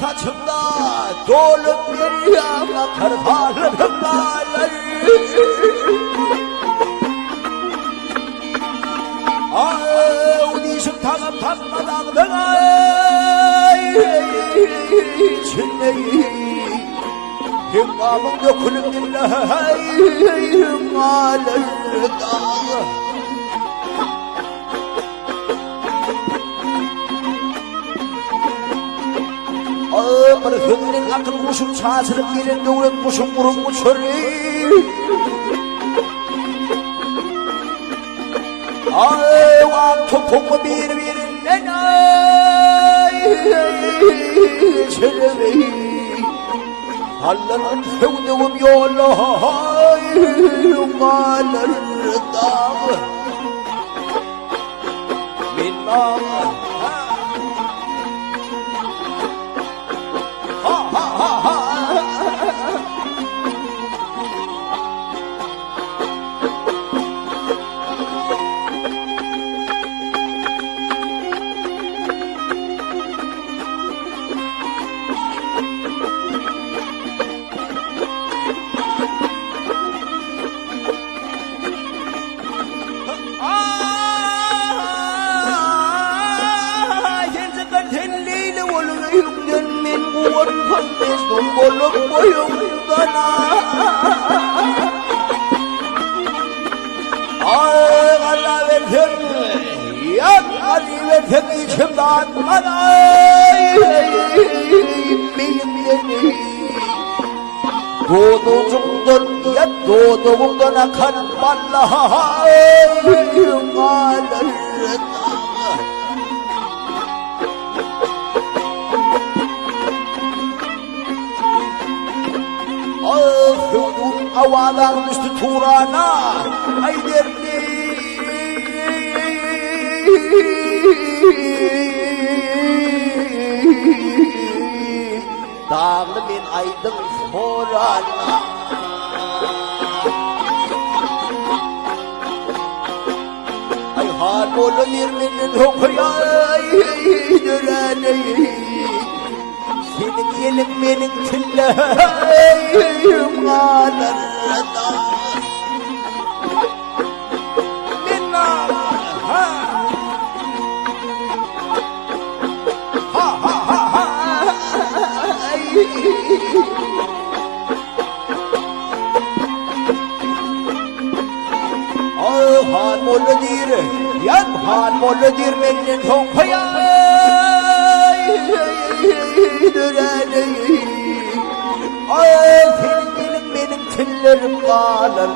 saçımda dolup bir yana kartalım dağları. Udişim tanım tanmadan içinde himamın dökülüm dinleyim alırda. Hüngün akıl kuşum çağsırıp gelin doğrun kuşum vurun kuşları. Vak topumu birbirinden çelemeyi. Allah'ın sevdiğim yola yumalarda. Minna. Bolum boyumdana ay Allah versin yak Ali versin içimden bana bilmeyeni doğduğumdan ya doğduğumdan akan vallahi yumalardan Havadan düştü Turan'a Ayderli Dağlı min aydın Turan'a Ay harmolu nirminin hokuyay Döreneyi Senin yelim benim tilleyim ağlarına Minna ha Ha ha ha ha Oh han molu dir yan han molu dir benim hokuyay Ay senin benim tillerim ağlar.